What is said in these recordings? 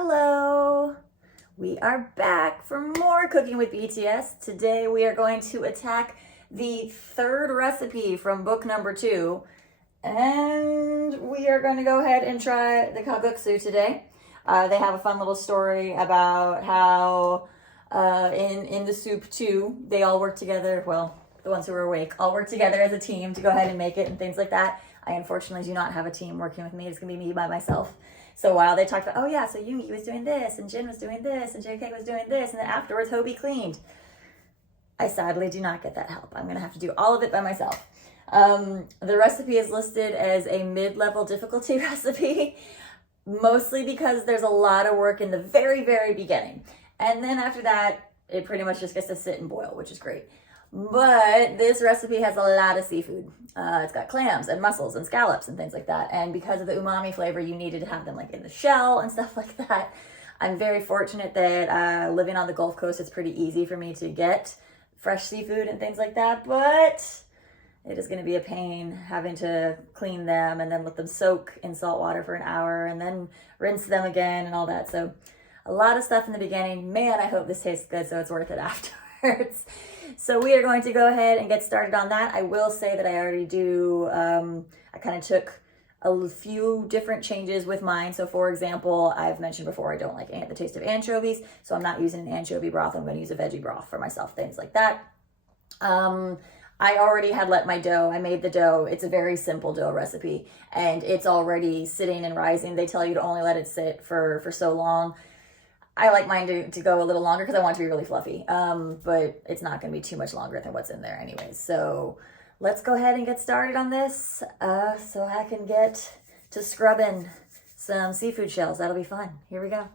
Hello! We are back for more Cooking with BTS. Today we are going to attack the third recipe from book number 2. And we are going to go ahead and try the kalguksu today. They have a fun little story about how in the soup too, they all work together. Well, the ones who are awake all work together as a team to go ahead and make it and things like that. I unfortunately do not have a team working with me. It's going to be me by myself. So while they talked about, oh yeah, so Yoongi was doing this, and Jin was doing this, and JK was doing this, and then afterwards Hobie cleaned. I sadly do not get that help. I'm going to have to do all of it by myself. The recipe is listed as a mid-level difficulty recipe, mostly because there's a lot of work in the very, very beginning. And then after that, it pretty much just gets to sit and boil, which is great. But this recipe has a lot of seafood. It's got clams and mussels and scallops and things like that. And because of the umami flavor, you needed to have them like in the shell and stuff like that. I'm very fortunate that living on the Gulf Coast, it's pretty easy for me to get fresh seafood and things like that. But it is going to be a pain having to clean them and then let them soak in salt water for an hour and then rinse them again and all that. So a lot of stuff in the beginning. Man, I hope this tastes good so it's worth it afterwards. So we are going to go ahead and get started on that. I will say that I already do, I kind of took a few different changes with mine. So for example, I've mentioned before, I don't like the taste of anchovies. So I'm not using an anchovy broth. I'm going to use a veggie broth for myself, things like that. I already had let my dough, I made the dough. It's a very simple dough recipe and it's already sitting and rising. They tell you to only let it sit for so long. I like mine to go a little longer because I want it to be really fluffy, but it's not going to be too much longer than what's in there anyways. So let's go ahead and get started on this so I can get to scrubbing some seafood shells. That'll be fun. Here we go.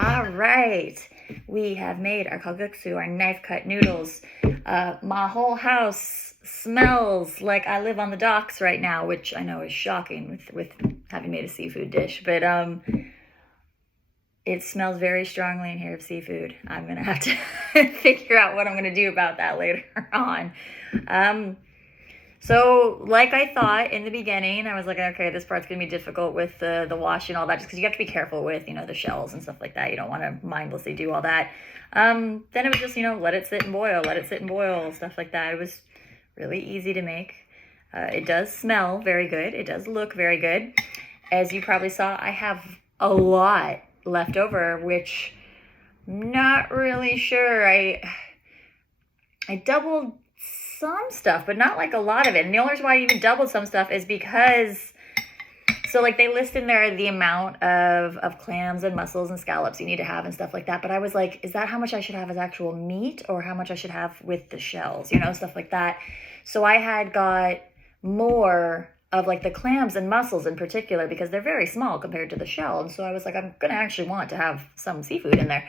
All right, we have made our kalguksu, our knife-cut noodles. My whole house smells like I live on the docks right now, which I know is shocking with having made a seafood dish, but it smells very strongly in here of seafood. I'm gonna have to figure out what I'm gonna do about that later on. So like I thought in the beginning, I was like, okay, this part's gonna be difficult with the washing and all that, just because you have to be careful with, you know, the shells and stuff like that. You don't want to mindlessly do all that. Then it was just, you know, let it sit and boil, stuff like that. It was really easy to make. It does smell very good. It does look very good. As you probably saw, I have a lot left over, which I'm not really sure. I doubled some stuff, but not like a lot of it. And the only reason why I even doubled some stuff is because, so like they list in there the amount of clams and mussels and scallops you need to have and stuff like that. But I was like, is that how much I should have as actual meat or how much I should have with the shells, you know, stuff like that. So I had got more of like the clams and mussels in particular because they're very small compared to the shell. And so I was like, I'm going to actually want to have some seafood in there.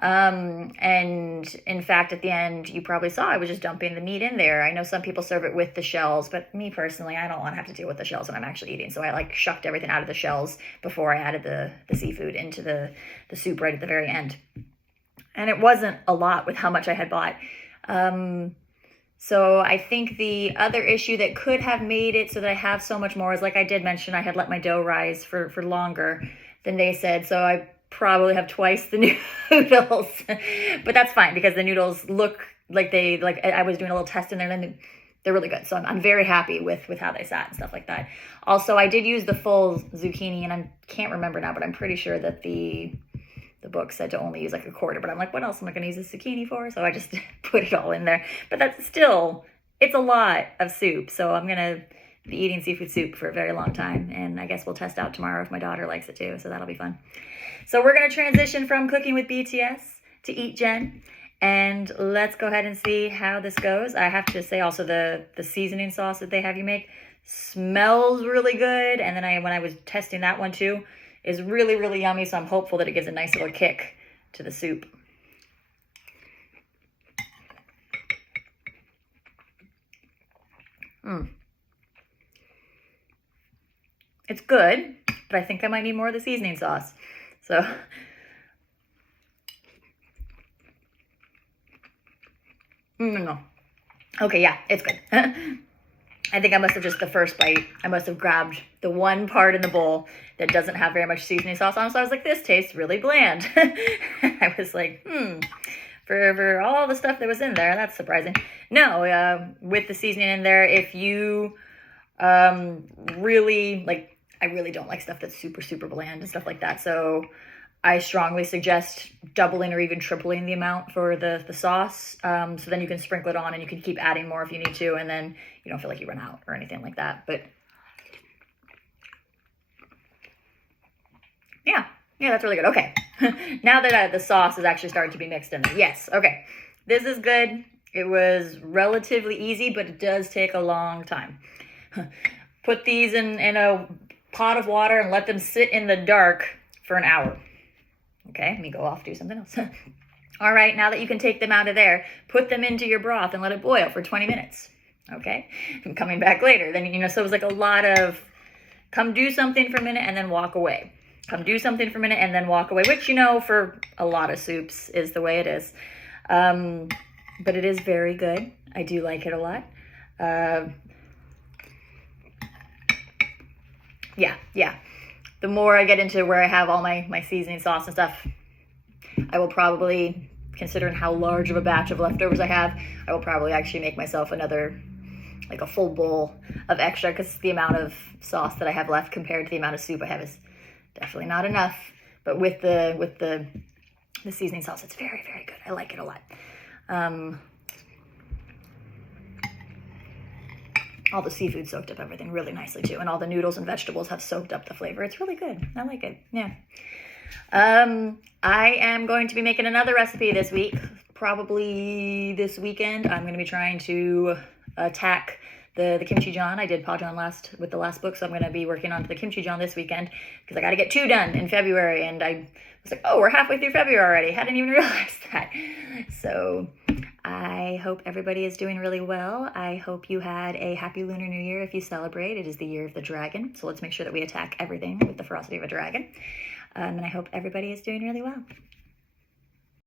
And in fact, at the end, you probably saw I was just dumping the meat in there. I know some people serve it with the shells, but me personally, I don't want to have to deal with the shells when I'm actually eating. So I like shucked everything out of the shells before I added the seafood into the soup right at the very end. And it wasn't a lot with how much I had bought. So I think the other issue that could have made it so that I have so much more is, like I did mention, I had let my dough rise for longer than they said. So I probably have twice the noodles, but that's fine because the noodles look like I was doing a little test in there and they're really good. So I'm very happy with how they sat and stuff like that. Also, I did use the full zucchini and I can't remember now, but I'm pretty sure that the book said to only use like a quarter, but I'm like, what else am I going to use this zucchini for? So I just put it all in there, but that's still, it's a lot of soup. So I'm going to be eating seafood soup for a very long time. And I guess we'll test out tomorrow if my daughter likes it too. So that'll be fun. So we're going to transition from cooking with BTS to EatJen. And let's go ahead and see how this goes. I have to say also the seasoning sauce that they have you make smells really good. And then when I was testing that one too, is really, really yummy. So I'm hopeful that it gives a nice little kick to the soup. It's good, but I think I might need more of the seasoning sauce. So, no. Okay, yeah, it's good. I think I must have just the first bite, I must have grabbed the one part in the bowl that doesn't have very much seasoning sauce on. So I was like, this tastes really bland. I was like, for all the stuff that was in there, that's surprising. No, with the seasoning in there, if you really, like, I really don't like stuff that's super, super bland and stuff like that. So I strongly suggest doubling or even tripling the amount for the sauce. So then you can sprinkle it on and you can keep adding more if you need to. And then you don't feel like you run out or anything like that. But yeah, that's really good. Okay. Now that the sauce is actually starting to be mixed in there. Yes. Okay. This is good. It was relatively easy, but it does take a long time. Put these in a pot of water and let them sit in the dark for an hour. Okay, let me go off, do something else. All right, now that you can take them out of there, put them into your broth and let it boil for 20 minutes. Okay, I'm coming back later. Then, you know, so it was like a lot of come do something for a minute and then walk away. Come do something for a minute and then walk away, which, you know, for a lot of soups is the way it is. But it is very good. I do like it a lot. Yeah. The more I get into where I have all my seasoning sauce and stuff, I will probably, considering how large of a batch of leftovers I have, I will probably actually make myself another, like a full bowl of extra, because the amount of sauce that I have left compared to the amount of soup I have is definitely not enough. But with the seasoning sauce, it's very, very good. I like it a lot. All the seafood soaked up everything really nicely too. And all the noodles and vegetables have soaked up the flavor. It's really good. I like it. Yeah. I am going to be making another recipe this week. Probably this weekend. I'm going to be trying to attack the kimchi john. I did pajeon with the last book. So I'm going to be working on the kimchi john this weekend because I got to get 2 done in February. And I was like, oh, we're halfway through February already. Hadn't even realized that. So I hope everybody is doing really well. I hope you had a happy Lunar New Year if you celebrate. It is the year of the dragon. So let's make sure that we attack everything with the ferocity of a dragon. And I hope everybody is doing really well.